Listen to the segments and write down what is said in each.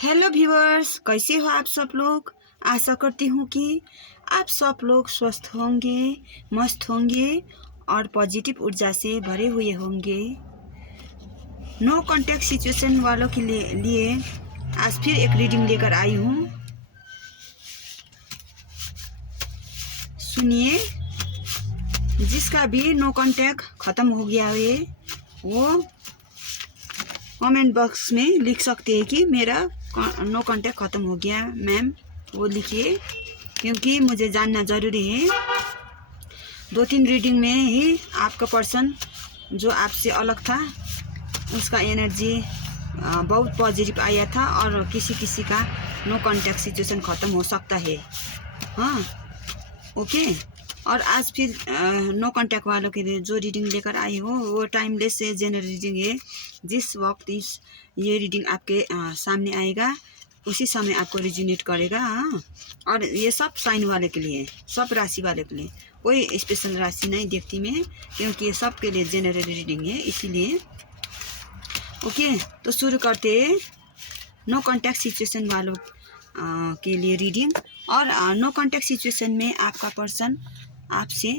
Hello viewers, कैसे हो आप सब लोग। आशा करती हूँ कि आप सब लोग स्वस्थ होंगे, मस्त होंगे और पॉजिटिव ऊर्जा से भरे हुए होंगे। नो कांटेक्ट सिचुएशन वालों के लिए आज फिर एक रीडिंग लेकर आई हूँ। सुनिए, जिसका भी नो कांटेक्ट ख़त्म हो गया है वो कमेंट बॉक्स में लिख सकते हैं कि मेरा नो कांटेक्ट ख़त्म हो गया मैम, वो लिखिए, क्योंकि मुझे जानना ज़रूरी है। 2-3 रीडिंग में ही आपका पर्सन जो आपसे अलग था उसका एनर्जी बहुत पॉजिटिव आया था और किसी का नो कांटेक्ट सिचुएशन ख़त्म हो सकता है। हाँ, ओके। और आज फिर नो कांटेक्ट वालों के लिए जो रीडिंग लेकर आई हो वो टाइमलेस से जनरल रीडिंग है। जिस वक्त ये रीडिंग आपके सामने आएगा उसी समय आपको रिजोनेट करेगा। हाँ, और ये सब साइन वाले के लिए, सब राशि वाले के लिए, कोई स्पेशल राशि नहीं देखती मैं, क्योंकि ये सब के लिए जनरल रीडिंग है, इसीलिए। ओके, तो शुरू करते हैं नो कांटेक्ट सिचुएशन वालों के लिए रीडिंग। और नो कांटेक्ट सिचुएशन में आपका पर्सन आपसे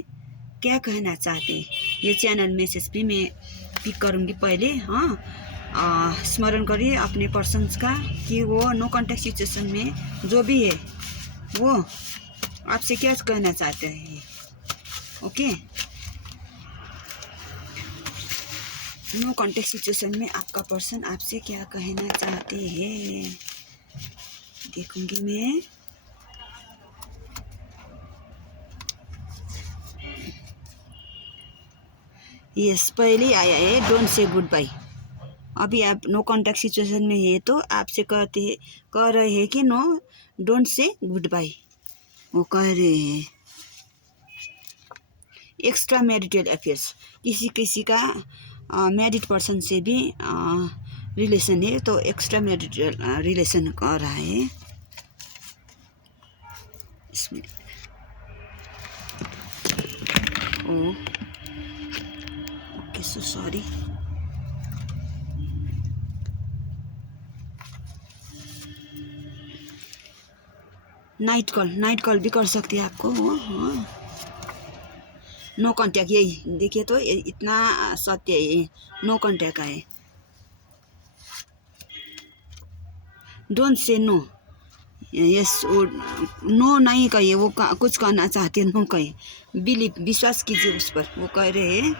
क्या कहना चाहते हैं, ये चैनल मैसेज भी मैं पिक करूँगी पहले। हाँ, स्मरण करिए अपने पर्सन्स का कि वो नो कांटेक्ट सिचुएशन में जो भी है वो आपसे क्या कहना चाहते हैं। ओके, नो कांटेक्ट सिचुएशन में आपका पर्सन आपसे क्या कहना चाहते हैं देखूंगी मैं। यस, पहले आया है डोंट से गुड बाय। अभी आप नो कांटेक्ट सिचुएशन में है तो आपसे कह रहे हैं कि no don't say goodbye. वो कह रहे हैं एक्स्ट्रा मैरिटल अफेयर्स, किसी का मैरिड पर्सन से भी रिलेशन है तो एक्स्ट्रा मैरिटल रिलेशन कर रहा है इसमें। Okay, so sorry. Night call भी कर सकती है आपको वो। हाँ, नो कांटेक्ट, यही देखिए तो इतना सत्य है, नो कांटेक्ट है। डोंट से नो, यस, वो नो नहीं कहिए, वो कुछ करना चाहते नो कहिए। बिलीव, विश्वास कीजिए उस पर, वो कह रहे हैं।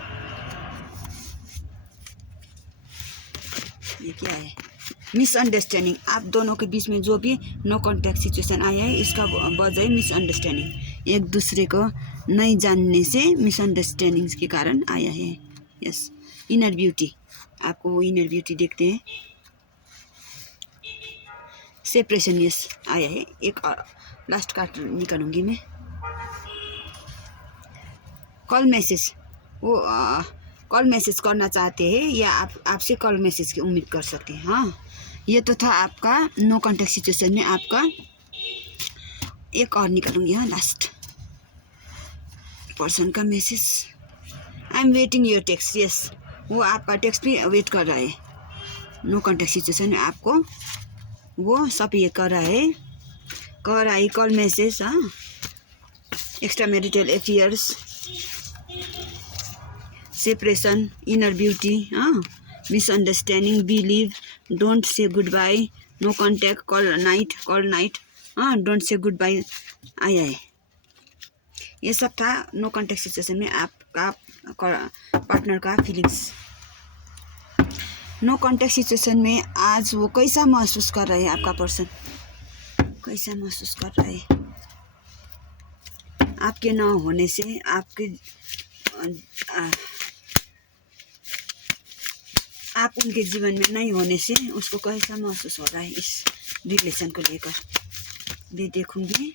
ये क्या है, मिसअंडरस्टैंडिंग। आप दोनों के बीच में जो भी नो कांटेक्ट सिचुएशन आया है इसका वजह मिसअंडरस्टैंडिंग, एक दूसरे को नहीं जानने से मिसअंडरस्टैंडिंग के कारण आया है। यस, इनर ब्यूटी, आपको वो इनर ब्यूटी देखते हैं। सेपरेशन, यस, आया है। एक लास्ट कार्ड निकालूंगी मैं। कॉल मैसेज, वो कॉल मैसेज करना चाहते हैं या आपसे कॉल मैसेज की उम्मीद कर सकते हैं। हाँ, ये तो था आपका नो कांटेक्ट सिचुएशन में आपका। एक और निकालूंगी। हाँ, लास्ट पर्सन का message, I am waiting your text. Yes, वो आपका टेक्स्ट भी वेट कर रहा है। नो कांटेक्ट सिचुएशन में आपको वो सब ये कर रहा है कॉल मैसेज। हाँ, extra marital affairs, separation, inner beauty, हाँ, misunderstanding, believe, don't say goodbye, no contact, call night, हाँ, डोंट से गुड बाय आया है। ये सब था नो कांटेक्ट सिचुएशन में आपका पार्टनर का फीलिंग्स। नो कांटेक्ट सिचुएशन में आज वो कैसा महसूस कर रहे हैं, आपका पर्सन कैसा महसूस कर रहा है आपके ना होने से, आप उनके जीवन में नहीं होने से उसको कैसा महसूस हो रहा है इस रिलेशन को लेकर भी देखूंगी।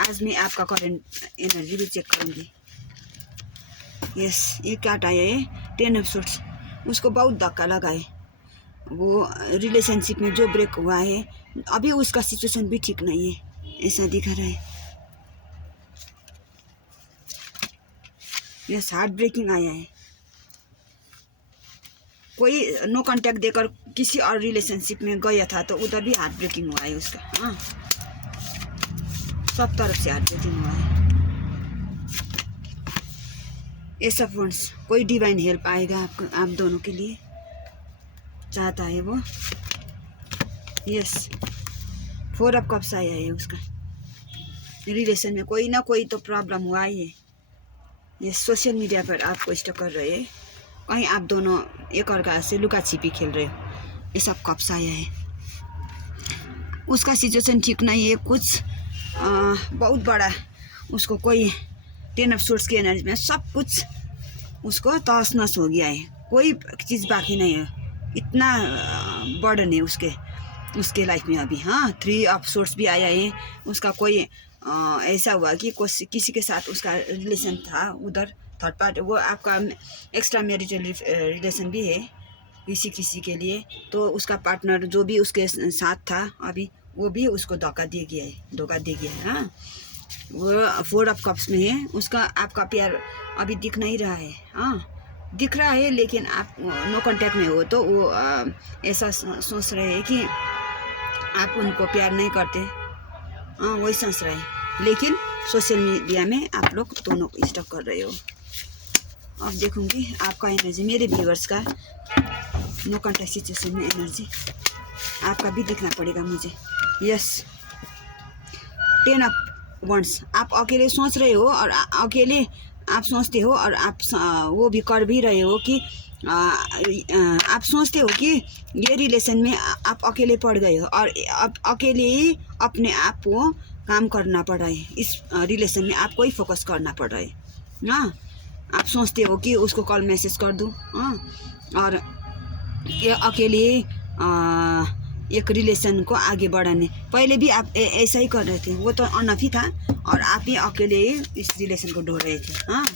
आज मैं आपका करंट एनर्जी भी चेक करूंगी। यस, ये कार्ड आया है 10 ऑफ सोर्ड्स। उसको बहुत धक्का लगा है, वो रिलेशनशिप में जो ब्रेक हुआ है अभी उसका सिचुएशन भी ठीक नहीं है, ऐसा दिख रहा है। यस, हार्ट ब्रेकिंग आया है। कोई नो कांटेक्ट देकर किसी और रिलेशनशिप में गया था तो उधर भी हार्ट ब्रेकिंग हुआ है उसका। हाँ, सब तरफ से हार्ट ब्रेकिंग हुआ है। ये सब फ्रेंड्स, कोई डिवाइन हेल्प आएगा आप दोनों के लिए, चाहता है वो। यस, 4 ऑफ कप्स आया है उसका। रिलेशन में कोई ना कोई तो प्रॉब्लम हुआ ही है। ये सोशल मीडिया पर आपको स्टॉक कर रहे हैं, कहीं आप दोनों एक अर्का से लुका छिपी खेल रहे हो। ये सब कप्स आया है। उसका सिचुएशन ठीक नहीं है, कुछ बहुत बड़ा उसको कोई 10 ऑफ सोर्स की एनर्जी में सब कुछ उसको तहस नहस हो गया है, कोई चीज़ बाकी नहीं है। इतना बर्डन है उसके लाइफ में अभी। हाँ, 3 ऑफ सोर्स भी आया है। उसका कोई ऐसा हुआ कि किसी के साथ उसका रिलेशन था उधर, थर्ड पार्ट, वो आपका एक्स्ट्रा मैरिटल रिलेशन भी है किसी के लिए। तो उसका पार्टनर जो भी उसके साथ था अभी, वो भी उसको धोखा दे गया है। हाँ, वो 4 ऑफ कप्स में है। उसका आपका प्यार अभी दिख नहीं रहा है। हाँ, दिख रहा है, लेकिन आप नो कांटेक्ट में हो तो वो ऐसा सोच रहे हैं कि आप उनको प्यार नहीं करते। हाँ, वही सोच रहे हैं, लेकिन सोशल मीडिया में आप लोग दोनों स्टॉक कर रहे हो। अब देखूंगी आपका एनर्जी, मेरे व्यूअर्स का नो कांटेक्ट सिचुएशन में एनर्जी आपका भी दिखना पड़ेगा मुझे। यस, 10 ऑफ वंड्स, आप अकेले सोच रहे हो और अकेले आप सोचते हो और आप वो भी कर भी रहे हो कि आप सोचते हो कि ये रिलेशन में आप अकेले पड़ गए हो और अब अकेले ही अपने आप को काम करना पड़ रहा है। इस रिलेशन में आपको ही फोकस करना पड़ रहा है। हाँ, आप सोचते हो कि उसको कॉल मैसेज कर दूँ। हाँ, और ये अकेले एक रिलेशन को आगे बढ़ाने, पहले भी आप ऐसा ही कर रहे थे। वो तो अनफी था और आप ही अकेले इस रिलेशन को ढो रहे थे। हाँ,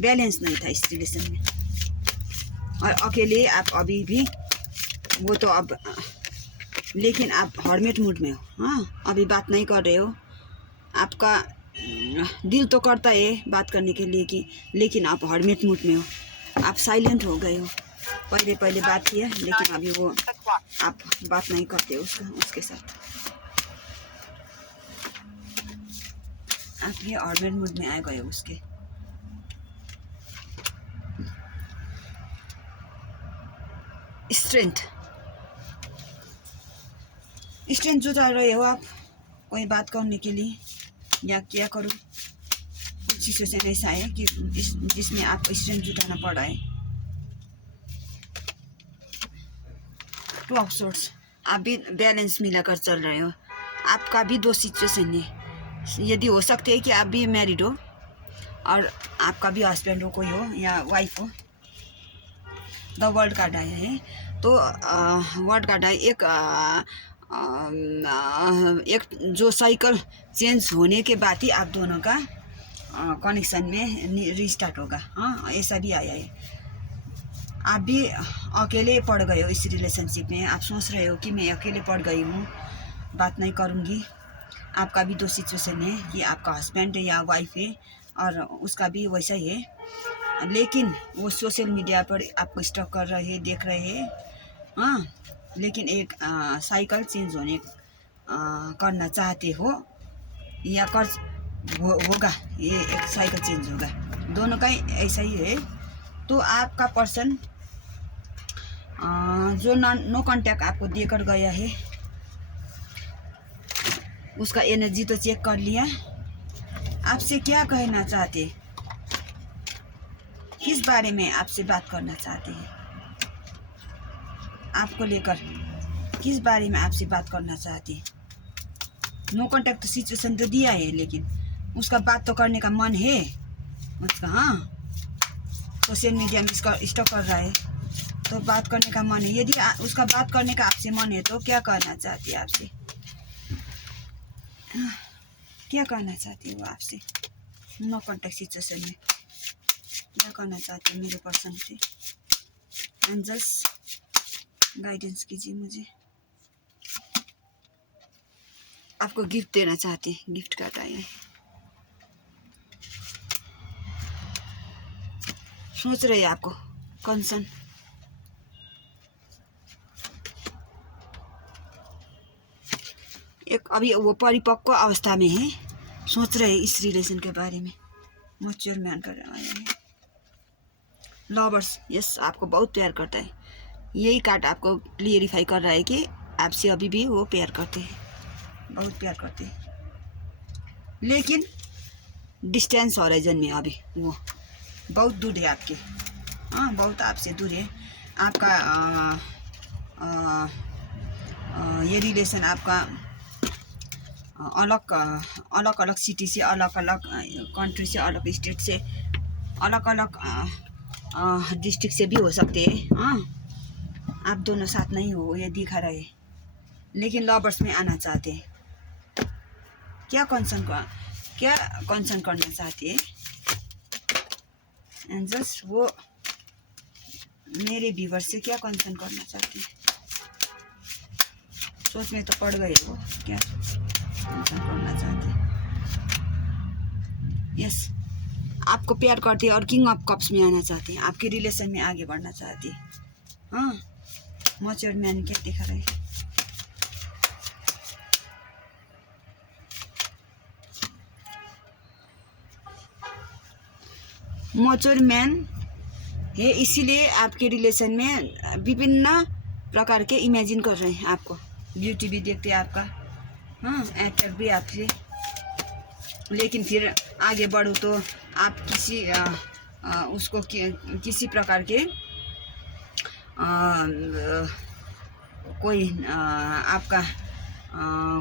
बैलेंस नहीं था इस रिलेशन में और अकेले आप अभी भी वो तो अब, लेकिन आप हर्मिट मूड में हो। हाँ, अभी बात नहीं कर रहे हो। आपका दिल तो करता है बात करने के लिए कि, लेकिन आप हर्मिट मूड में हो, आप साइलेंट हो गए हो। पहले बात किया, लेकिन अभी वो आप बात नहीं करते उसके साथ। आप ये हर्मिट मूड में आ गए हो उसके। स्ट्रेंथ जुटा रहे हो आप कोई बात करने के लिए, या क्या करूँ, कुछ सिचुएशन ऐसा है कि जिसमें आपको स्ट्रेंथ जुटाना पड़ा है। 2 ऑफ सोर्स, आप भी बैलेंस मिलाकर चल रहे हो। आपका भी 2 सिचुएशन है। यदि हो सकते है कि आप भी मैरिड हो और आपका भी हस्बैंड हो, कोई हो या वाइफ हो। द वर्ल्ड कार्ड आया है, तो वर्ल्ड कार्ड आया एक जो साइकिल चेंज होने के बाद ही आप दोनों का कनेक्शन में रिस्टार्ट होगा। हाँ, ऐसा भी आया है। आप भी अकेले पड़ गए हो इस रिलेशनशिप में। आप सोच रहे हो कि मैं अकेले पड़ गई हूँ, बात नहीं करूँगी। आपका भी 2 सिचुएशन है कि आपका हस्बैंड है या वाइफ है और उसका भी वैसा ही है, लेकिन वो सोशल मीडिया पर आपको स्टॉक कर रहे हैं, देख रहे हैं। हाँ, लेकिन एक साइकिल चेंज होने करना चाहते हो या होगा, ये एक साइकिल चेंज होगा, दोनों का ऐसा ही है। तो आपका पर्सन जो नो कांटेक्ट आपको देकर गया है, उसका एनर्जी तो चेक कर लिया। आपसे क्या कहना चाहते, किस बारे में आपसे बात करना चाहते हैं, आपको लेकर किस बारे में आपसे बात करना चाहते हैं। नो कांटेक्ट सिचुएशन तो दिया है, लेकिन उसका बात तो करने का मन है उसका। हाँ, सोशल मीडिया में इसका स्टॉक कर रहा है तो बात करने का मन है। यदि उसका बात करने का आपसे मन है तो क्या कहना चाहती है आपसे, क्या कहना चाहती हो आपसे नो कांटेक्ट सिचुएशन में, क्या कहना चाहती है मेरे पर्सन से। एंजल्स गाइडेंस कीजिए मुझे। आपको गिफ्ट देना चाहती है, गिफ्ट कार्ड आया है। सोच रही है आपको कंसर्न, एक अभी वो परिपक्व अवस्था में है, सोच रहे हैं इस रिलेशन के बारे में। मैच्योर मैन कर आया है। लवर्स, यस, आपको बहुत प्यार करता है। यही कार्ड आपको क्लियरिफाई कर रहा है कि आपसे अभी भी वो प्यार करते हैं, बहुत प्यार करते हैं, लेकिन डिस्टेंस हॉराइजन में अभी वो बहुत दूर है आपके। हाँ, बहुत आपसे दूर है आपका। ये रिलेशन आपका अलग अलग सिटी से, अलग अलग कंट्री से, अलग स्टेट से, अलग अलग डिस्ट्रिक्ट से भी हो सकते हैं। हाँ, आप दोनों साथ नहीं हो ये दिखा रहे, लेकिन लवर्स में आना चाहते हैं। क्या कंसर्न करना चाहती है एंजल्स? वो मेरे व्यूवर से क्या कंसर्न करना चाहती है? सोच में तो पड़ गए वो, क्या कंसर्न करना चाहती है? यस, आपको प्यार करती है और किंग ऑफ कप्स में आना चाहती है, आपके रिलेशन में आगे बढ़ना चाहती है। हाँ, मैच्योर्ड मैन क्या दिखा रहे हैं? मैच्योर्ड मैन है, इसीलिए आपके रिलेशन में विभिन्न प्रकार के इमेजिन कर रहे हैं आपको। ब्यूटी भी देखते हैं आपका, हाँ, एक्टर भी आपसे, लेकिन फिर आगे बढ़ो तो आप किसी उसको किसी प्रकार के कोई आपका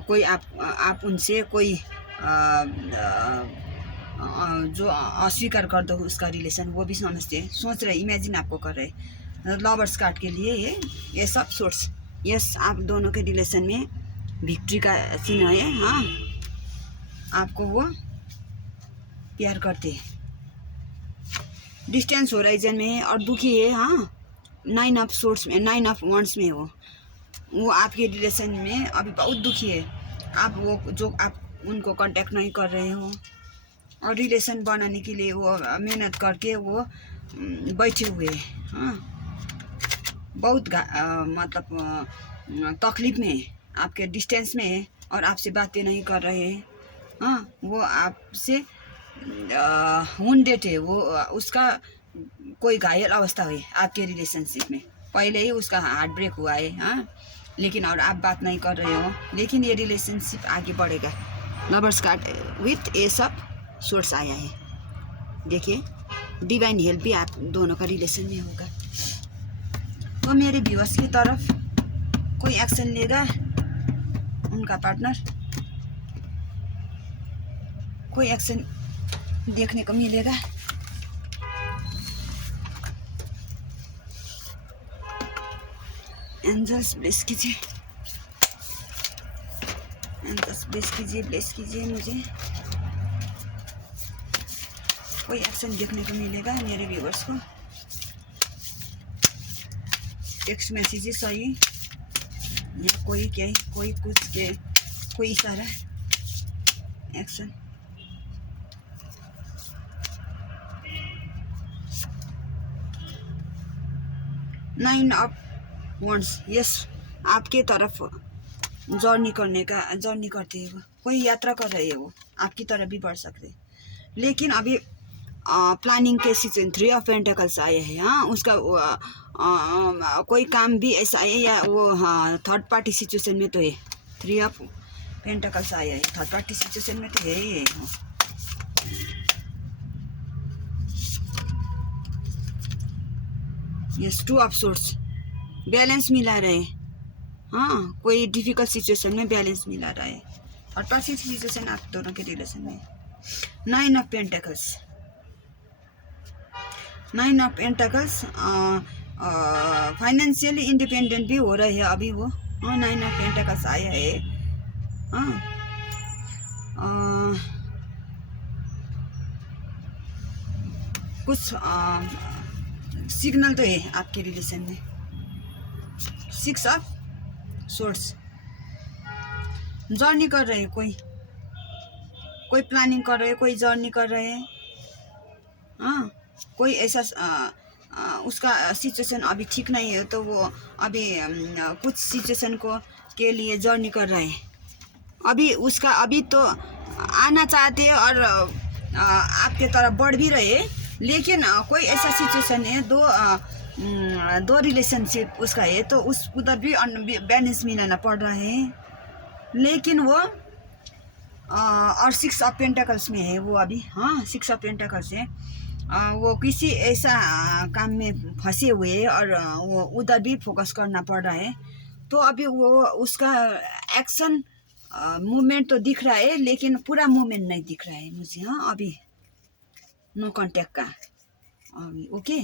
कोई आप उनसे कोई जो अस्वीकार कर दो उसका रिलेशन, वो भी समझते हैं, सोच रहे, इमेजिन आपको कर रहे। लवर्स कार्ड के लिए ये सब सोर्स। यस, आप दोनों के रिलेशन में विक्ट्री का चिन्ह है। हाँ, आपको वो प्यार करते हैं, डिस्टेंस होराइजन में है और दुखी है। हाँ, 9 ऑफ सोर्स में, 9 ऑफ वंड्स में वो आपके रिलेशन में अभी बहुत दुखी है। आप उनको कांटेक्ट नहीं कर रहे हो और रिलेशन बनाने के लिए वो मेहनत करके वो बैठे हुए हैं। हाँ, बहुत मतलब तकलीफ में है, आपके डिस्टेंस में है और आपसे बातें नहीं कर रहे हैं। हाँ, वो आपसे वुंडेड है, वो उसका कोई घायल अवस्था है आपके रिलेशनशिप में, पहले ही उसका हार्ट ब्रेक हुआ है। हाँ, लेकिन और आप बात नहीं कर रहे हो, लेकिन ये रिलेशनशिप आगे बढ़ेगा। लवर्स कार्ड विथ ए सब सोर्स आया है, देखिए, डिवाइन हेल्प भी आप दोनों का रिलेशन में होगा। तो मेरे व्यूअर्स की तरफ कोई एक्शन लेगा उनका पार्टनर, कोई एक्शन देखने को मिलेगा। एंजल्स ब्लेस कीजिए, एंजल्स ब्लेस कीजिए मुझे कोई एक्शन देखने को मिलेगा मेरे व्यूअर्स को। टेक्स्ट मैसेजेस चाहिए या कोई कुछ के कोई इशारा, action. Nine of wands, yes, आपके तरफ जर्नी करते हैं वो, कोई यात्रा कर रहे हैं वो, आपकी तरफ भी बढ़ सकते हैं, लेकिन अभी प्लानिंग के सिचुएशन 3 ऑफ पेंटिकल्स आए हैं। हाँ, उसका कोई काम भी ऐसा है या वो थर्ड पार्टी सिचुएशन में तो है। 3 ऑफ पेंटिकल्स आया है, थर्ड पार्टी सिचुएशन में तो है। यस, 2 ऑफ सोर्स, बैलेंस मिला रहे। हाँ, कोई डिफिकल्ट सिचुएशन में बैलेंस मिला रहा है। थर्ड पार्टी सिचुएशन आप दोनों के रिलेशन में। 9 of pentacles, 9 of pentacles, financially independent भी हो रहे हैं अभी वो। हाँ, 9 ऑफ पेंटिकल्स आया है। हाँ, कुछ सिग्नल तो है आपके रिलेशन में। 6 ऑफ सोर्स, जर्नी कर रहे हैं, कोई प्लानिंग कर रहे हैं, कोई जर्नी कर रहे हैं। हाँ, कोई ऐसा उसका सिचुएशन अभी ठीक नहीं है तो वो अभी कुछ सिचुएशन के लिए जर्नी कर रहे हैं। अभी उसका अभी तो आना चाहते हैं और आपके तरफ बढ़ भी रहे, लेकिन कोई ऐसा सिचुएशन है, दो रिलेशनशिप उसका है, तो उस उधर भी बैलेंस मिलाना पड़ रहा है, लेकिन वो और 6 ऑफ पेंटिकल्स में है वो अभी। हाँ, 6 ऑफ पेंटिकल्स है। वो किसी ऐसा काम में फंसे हुए हैं और वो उधर भी फोकस करना पड़ रहा है। तो अभी वो उसका एक्शन मूवमेंट तो दिख रहा है, लेकिन पूरा मूवमेंट नहीं दिख रहा है मुझे। हाँ, अभी नो कांटेक्ट का अभी ओके,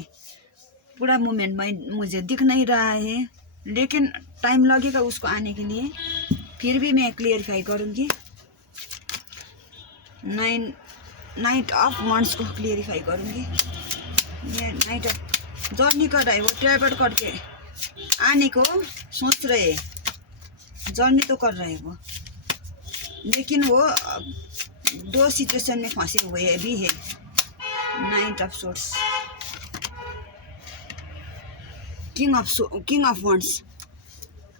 पूरा मूवमेंट मुझे दिख नहीं रहा है, लेकिन टाइम लगेगा उसको आने के लिए। फिर भी मैं क्लियरिफाई करूँगी। नाइट ऑफ वंड्स को क्लियरिफाई करूँगी। ये नाइट ऑफ जर्नी कर रहा है, वो ट्रैवल करके आने को सोच रहे, जर्नी तो कर रहे वो, लेकिन वो 2 सिचुएशन में फंसे हुए भी है। Night of sorts, king of wands,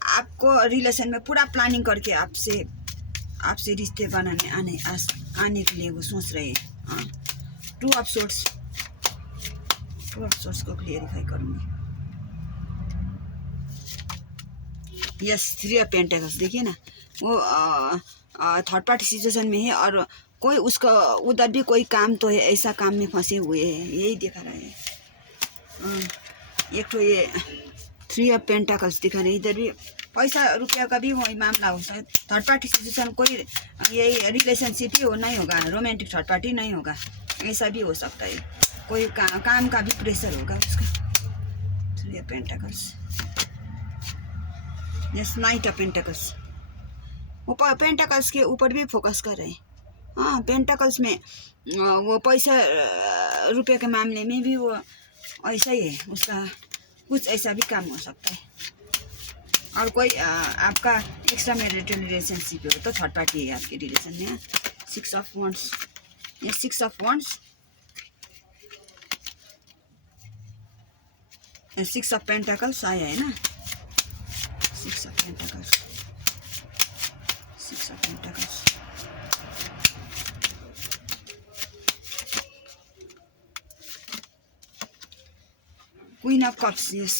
आपको रिलेशन में पूरा प्लानिंग करके आपसे रिश्ते बनाने आने के लिए वो सोच रहे हैं। हाँ, 2 ऑफ सोर्ट्स को क्लियरिफाई करूँगी। यस, 3 ऑफ पेंटिकल्स, देखिए ना, वो थर्ड पार्टी सिचुएशन में है और कोई उसका उधर भी कोई काम तो है, ऐसा काम में फंसे हुए हैं, यही दिखा रहा है। एक तो ये 3 ऑफ पेंटिकल्स दिखा रहे, इधर भी पैसा रुपया का भी वही मामला हो सकता है। थर्ड पार्टी सिचुएशन कोई यही रिलेशनशिप ही नहीं होगा, रोमांटिक थर्ड पार्टी नहीं होगा, ऐसा भी हो सकता है। कोई काम का भी प्रेशर होगा उसका। 3 of pentacles, yes, night of pentacles, वो पेंटिकल्स के ऊपर भी फोकस कर रहे हैं। हाँ, पेंटिकल्स में वो पैसा रुपये के मामले में भी वो ऐसा ही है, उसका कुछ ऐसा भी काम हो सकता है। और कोई आपका एक्स्ट्रा मैरिटल रिलेशनशिप हो तो थर्ड पार्टी है आपके रिलेशन में। 6 ऑफ वंड्स, ये 6 ऑफ वंड्स, 6 ऑफ पेंटिकल्स आया है ना, 6 of pentacles, 6 of pentacles. Queen of cups, yes,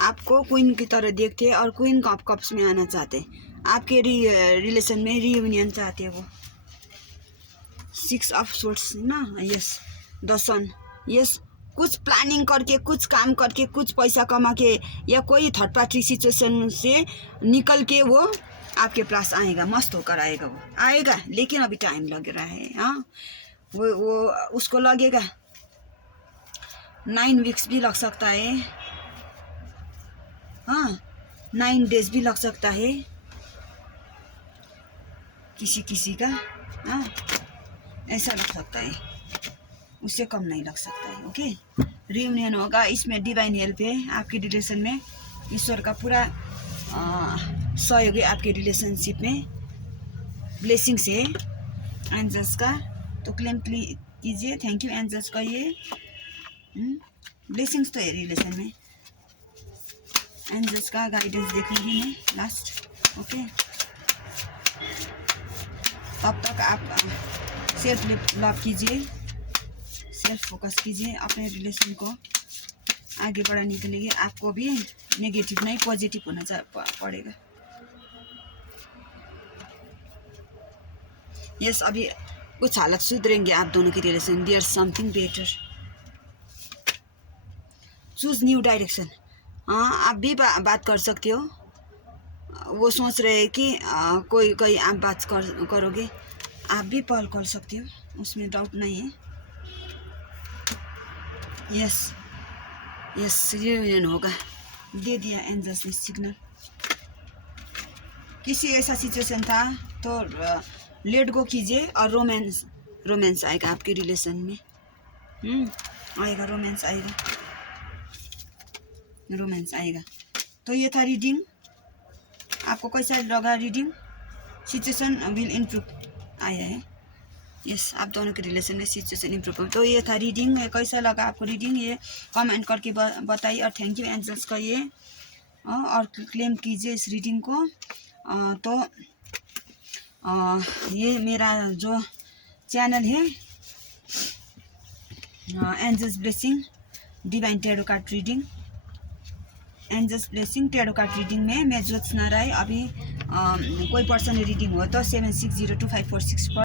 आपको क्वीन की तरह देखते और क्वीन ऑफ कप्स में आना चाहते, आपके रिलेशन में रियूनियन चाहते वो। 6 ऑफ सोर्ट्स ना, यस, द सन, यस, कुछ प्लानिंग करके, कुछ काम करके, कुछ पैसा कमा के, या कोई थर्ड पार्टी सिचुएशन से निकल के वो आपके पास आएगा, मस्त होकर आएगा, वो आएगा, लेकिन अभी टाइम लग रहा है। हाँ, वो उसको लगेगा 9 वीक्स भी लग सकता है। हाँ, 9 डेज भी लग सकता है किसी का। हाँ, ऐसा लग सकता है, उससे कम नहीं लग सकता है। ओके, रियूनियन होगा, इसमें डिवाइन हेल्प है आपके रिलेशन में, ईश्वर का पूरा सहयोग है आपके रिलेशनशिप में, ब्लेसिंग्स है एंजल्स का, तो क्लेम कीजिए। थैंक यू एंजल्स का, ये ब्लेसिंग्स तो है रिलेशन में। एंजल्स का गाइडेंस देखूंगी मैं लास्ट। ओके, तब तक आप सेल्फ लव कीजिए, सेल्फ फोकस कीजिए, अपने रिलेशन को आगे बढ़ाने के लिए आपको भी नेगेटिव नहीं पॉजिटिव होना पड़ेगा। यस, अभी कुछ हालत सुधरेंगे आप दोनों की relation. There something better, choose new direction. हाँ, आप भी बात कर सकते हो, वो सोच रहे हैं कि कोई आप बात करोगे, आप भी पहल कर सकते हो, उसमें डाउट नहीं है। यस, रियूनियन होगा, दे दिया एंजल्स ने सिग्नल। किसी ऐसा सिचुएशन था तो लेट गो कीजिए और रोमांस आएगा आपके रिलेशन में। आएगा, रोमांस आएगा। तो ये था रीडिंग, आपको कैसा लगा रीडिंग? सिचुएशन विल इम्प्रूव आया है। यस, आप दोनों के रिलेशन में सिचुएशन इम्प्रूव। तो ये था रीडिंग, कैसा लगा आपको रीडिंग, ये कमेंट करके बताइए। और थैंक यू एंजल्स का ये, और क्लेम कीजिए इस रीडिंग को। तो ये मेरा जो चैनल है angels blessing divine tarot card reading, angels blessing tarot card reading में मैं ज्योत्सना राय। अभी कोई पर्सनल रीडिंग हो तो 76025464